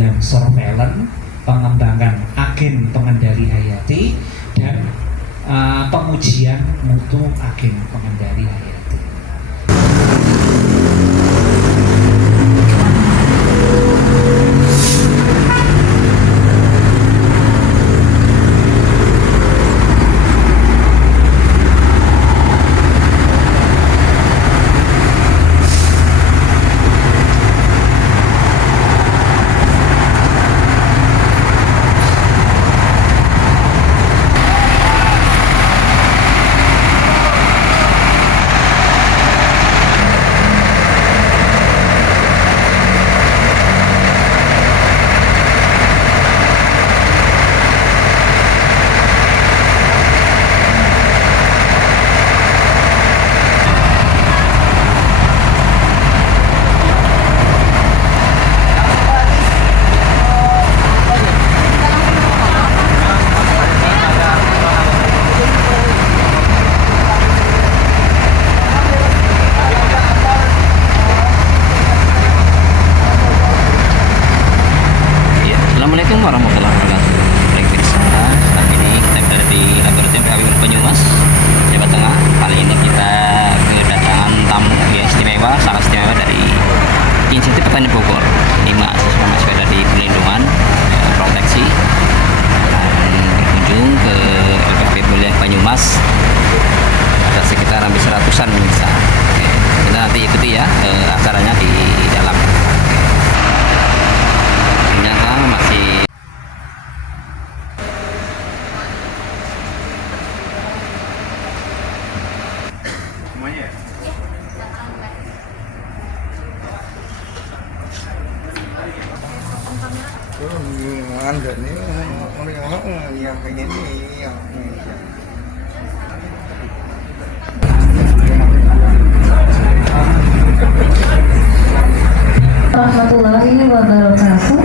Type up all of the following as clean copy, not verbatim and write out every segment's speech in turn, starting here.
kemudian surveillance, pengembangan agen pengendali hayati, dan pengujian mutu agen pengendali hayati. Assalamualaikum warahmatullahi wabarakatuh. Baik pemirsa, saat ini kita berada di Laboratorium PHBW Banyumas, Jawa Tengah. Kali ini kita kedatangan tamu yang istimewa, sangat istimewa dari Institut Pertanian Bogor. 5 mahasiswa dari perlindungan proteksi dan berkunjung ke LPHBW Banyumas. Ada sekitar hampir 100-an pemirsa. Oke, kita nanti ikuti ya acaranya di dalam. Masih semuanya ya? Anda nih yang pengen nih yang warahmatullahi wabarakatuh.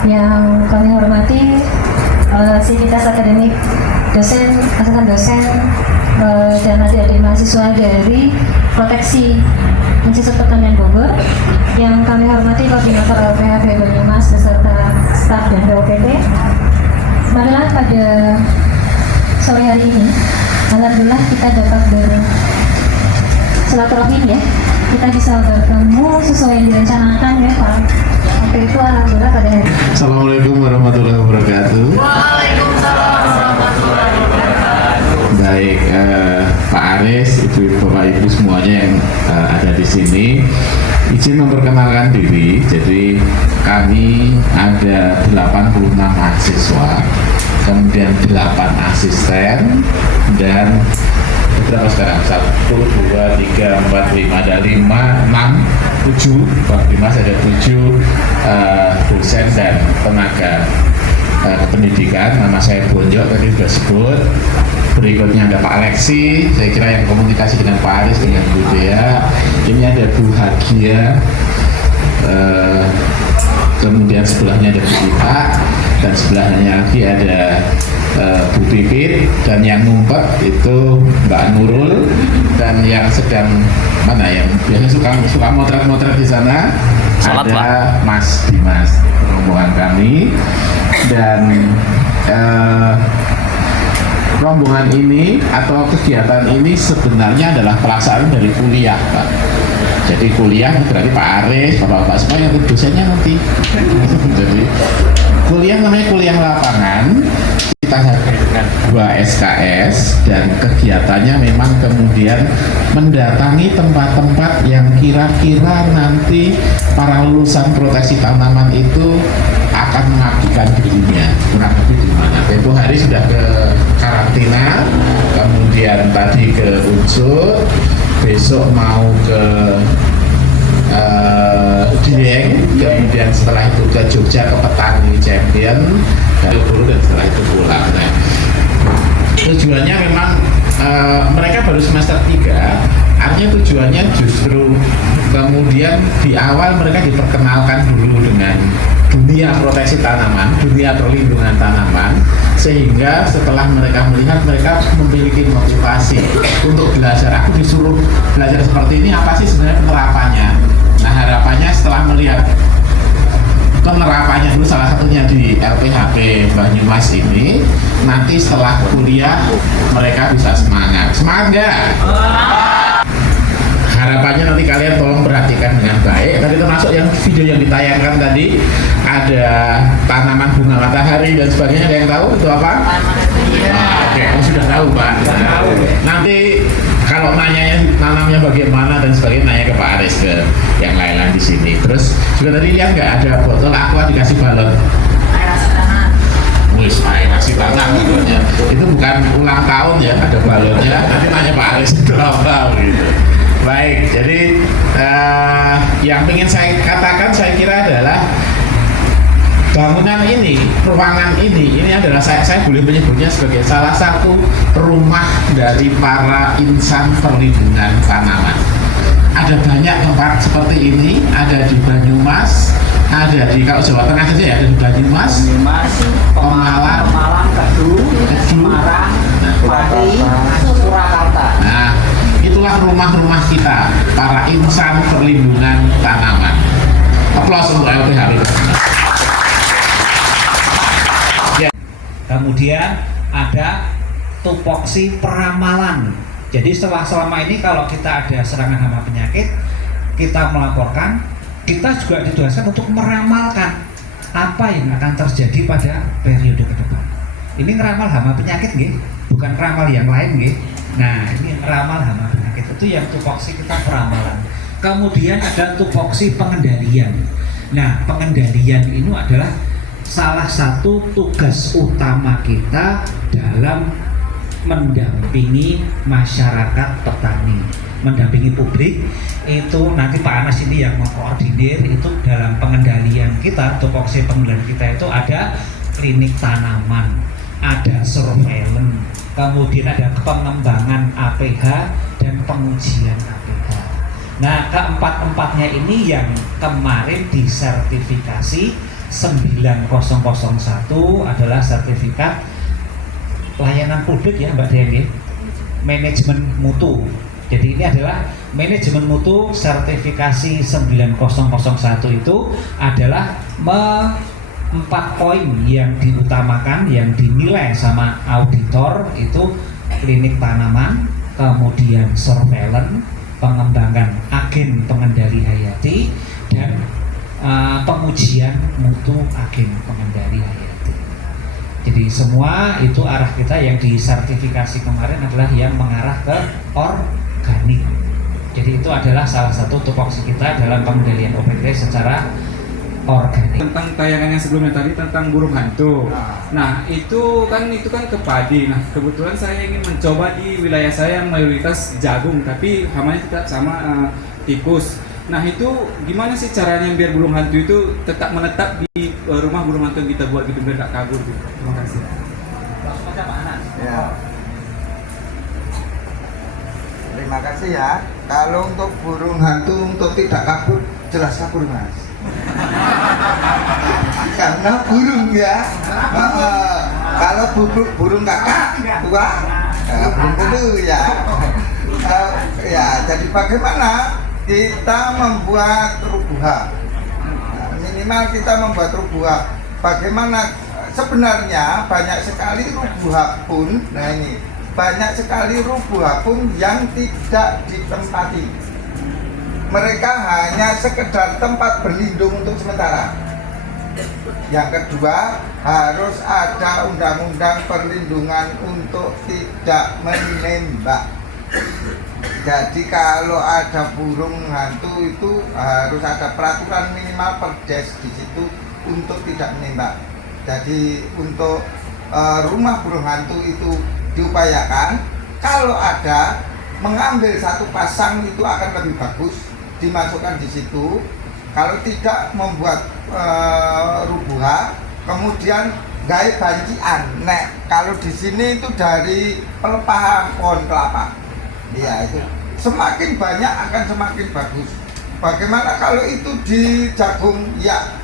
Yang kami hormati sivitas akademik, dosen, asisten dosen, dan adik-adik mahasiswa dari Proteksi Institut Pertanian Bogor. Yang kami hormati koordinator LPHB Banyumas beserta staf dan POPT. Marilah pada sore hari ini, alhamdulillah kita dapat bersilaturahim ya. Kita bisa bertemu sesuai yang direncanakan ya Pak. Waktu itu alhamdulillah pada hari. Assalamualaikum warahmatullahi wabarakatuh. Waalaikumsalam warahmatullahi wabarakatuh. Baik, Pak Aris, Bapak Ibu semuanya yang ada di sini, izin memperkenalkan diri. Jadi kami ada 86 mahasiswa, kemudian 8 asisten, dan berapa sekarang? 1, 2, 3, 4, 5, ada 5, 6, 7, Bang Dimas ada 7 dosen dan tenaga pendidikan. Nama saya Bonjok, tadi sudah sebut. Berikutnya ada Pak Alexi, saya kira yang komunikasi dengan Pak Aris, dengan Bu Dea. Ini ada Bu Hagia, kemudian sebelahnya ada Bu Ita, dan sebelahnya lagi ada Bu Pipit, dan yang ngumpet itu Mbak Nurul, dan yang sedang mana yang biasanya suka motret-motret di sana Salat, ada Pak. Mas Dimas, rombongan kami. Dan rombongan ini atau kegiatan ini sebenarnya adalah pelaksanaan dari kuliah, Pak. Jadi kuliah berarti Pak Aris, Bapak-bapak semua yang dosennya nanti. Jadi kuliah namanya kuliah lapangan. Kita hadirkan 2 SKS, dan kegiatannya memang kemudian mendatangi tempat-tempat yang kira-kira nanti para lulusan proteksi tanaman itu akan mengabdikan dirinya. Kurang lebih di mana? Tempo hari sudah ke karantina, kemudian tadi ke Unsur, besok mau ke Dieng, kemudian setelah itu ke Jogja ke Petani Champion, dan setelah itu pulang. Nah, tujuannya memang mereka baru semester 3, artinya tujuannya justru kemudian di awal mereka diperkenalkan dulu dengan dunia proteksi tanaman, dunia perlindungan tanaman, sehingga setelah mereka melihat, mereka memiliki motivasi untuk belajar. Aku disuruh belajar seperti ini, apa sih sebenarnya penerapannya? Nah, harapannya setelah melihat penerapannya dulu, salah satunya di LPHP Banyumas ini, nanti setelah kuliah mereka bisa semangat nggak? Harapannya nanti kalian tolong perhatikan dengan baik. Tadi termasuk yang video yang ditayangkan tadi, ada tanaman bunga matahari dan sebagainya. Ada yang tahu itu apa? Oke, kamu sudah tahu, Pak. Nanti kalau nanyanya nanamnya bagaimana dan sebagainya, nanya ke Pak Aris, ke yang lain-lain di sini. Terus juga tadi lihat nggak ada botol aqua dikasih balon. Wis, air nasi tangan balonnya. Itu bukan ulang tahun ya, ada balonnya. Nanti nanya Pak Aris itu apa gitu. Baik, jadi yang ingin saya katakan, saya kira adalah bangunan ini, ruangan ini adalah saya boleh menyebutnya sebagai salah satu rumah dari para insan perlindungan tanaman. Ada banyak tempat seperti ini, ada di Banyumas, ada di, kalau Jawa Tengah saja ya, ada di Banyumas, Pemalang, Kedung, Semarang, Pati, Surakarta. Nah, itulah rumah-rumah kita, para insan perlindungan tanaman. Aplaus untuk LPHP. Kemudian ada tupoksi peramalan. Jadi selama ini kalau kita ada serangan hama penyakit, kita melaporkan, kita juga ditugaskan untuk meramalkan apa yang akan terjadi pada periode ke depan. Ini ngeramal hama penyakit nggih, bukan ngeramal yang lain nggih. Nah, ini ramal hama penyakit itu yang tupoksi kita peramalan. Kemudian ada tupoksi pengendalian. Nah, pengendalian ini adalah salah satu tugas utama kita dalam mendampingi masyarakat petani, mendampingi publik. Itu nanti Pak Anas ini yang mengkoordinir itu dalam pengendalian kita. Tupoksi pengendalian kita itu ada klinik tanaman, ada surveillance, kemudian ada pengembangan APH dan pengujian APH. Nah, keempat-empatnya ini yang kemarin disertifikasi 9001 adalah sertifikat layanan publik ya Mbak Dian, manajemen mutu. Jadi ini adalah manajemen mutu sertifikasi 9001 itu adalah 4 poin yang diutamakan, yang dinilai sama auditor itu klinik tanaman, kemudian surveillance, pengembangan agen pengendali hayati, dan pengujian mutu agen pengendali hayati. Jadi semua itu arah kita yang disertifikasi kemarin adalah yang mengarah ke organik. Jadi itu adalah salah satu tupoksi kita dalam pengendalian OPT secara organik. Tentang tayangan yang sebelumnya tadi tentang burung hantu. Nah, itu kan ke padi. Nah, kebetulan saya ingin mencoba di wilayah saya mayoritas jagung, tapi hamanya tetap sama tikus. Nah, itu gimana sih caranya biar burung hantu itu tetap menetap di rumah burung hantu yang kita buat gitu, biar nggak kabur gitu. Terima kasih. Langsung aja Pak Anas. Ya. Terima kasih ya. Kalau untuk burung hantu untuk tidak kabur, jelas kabur Mas. Karena burung ya. Kalau burung kakak, tua, burung kudu ya. Ya, jadi bagaimana kita membuat rubuha? Minimal kita membuat rubuha. Bagaimana sebenarnya banyak sekali rubuha pun, nah ini banyak sekali rubuha pun yang tidak ditempati. Mereka hanya sekedar tempat berlindung untuk sementara. Yang kedua, harus ada undang-undang perlindungan untuk tidak menembak. Jadi kalau ada burung hantu itu harus ada peraturan minimal perdes di situ untuk tidak menembak. Jadi untuk rumah burung hantu itu diupayakan kalau ada mengambil satu pasang itu akan lebih bagus, dimasukkan di situ. Kalau tidak membuat rubuha, kemudian gaya bancian. Nek kalau di sini itu dari pelepahan pohon kelapa. Iya, itu semakin banyak akan semakin bagus. Bagaimana kalau itu di jagung? Ya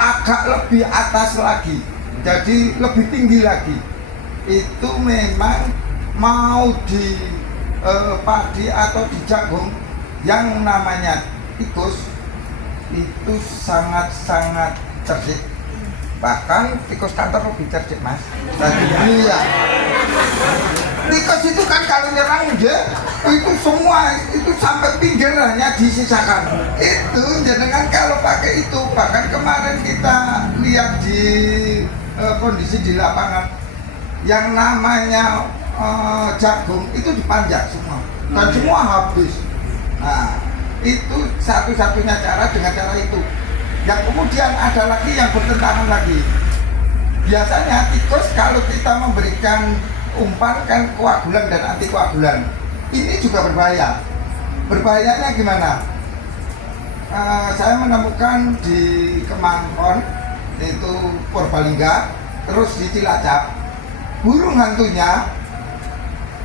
agak lebih atas lagi, jadi lebih tinggi lagi. Itu memang mau di padi atau di jagung yang namanya tikus itu sangat-sangat cerdik. Bahkan tikus kantor lebih cerdik, Mas. Jadi iya. Tikus itu kan kalau nyerang dia itu semua itu sampai pinggir hanya disisakan. Itu jenengan kalau pakai itu, bahkan kemarin kita lihat di kondisi di lapangan yang namanya jagung itu dipanjat semua dan semua habis. Nah, itu satu-satunya cara dengan cara itu. Yang kemudian ada lagi yang bertentangan lagi. Biasanya tikus kalau kita memberikan umpan kan koagulan dan antikoagulan, ini juga berbahaya. Berbahayanya gimana? Saya menemukan di Kemangkon itu Purbalingga, terus di Cilacap, burung hantunya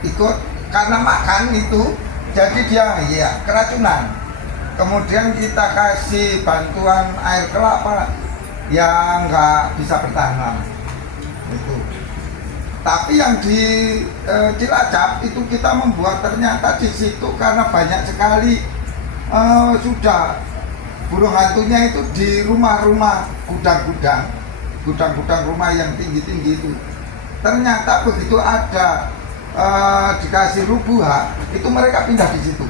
ikut karena makan itu, jadi dia ya keracunan. Kemudian kita kasih bantuan air kelapa yang nggak bisa bertahan lama. Itu. Tapi yang di Cilacap itu kita membuat ternyata di situ karena banyak sekali sudah burung hantunya itu di rumah-rumah gudang-gudang rumah yang tinggi-tinggi itu. Ternyata begitu ada dikasih rubuha itu mereka pindah di situ.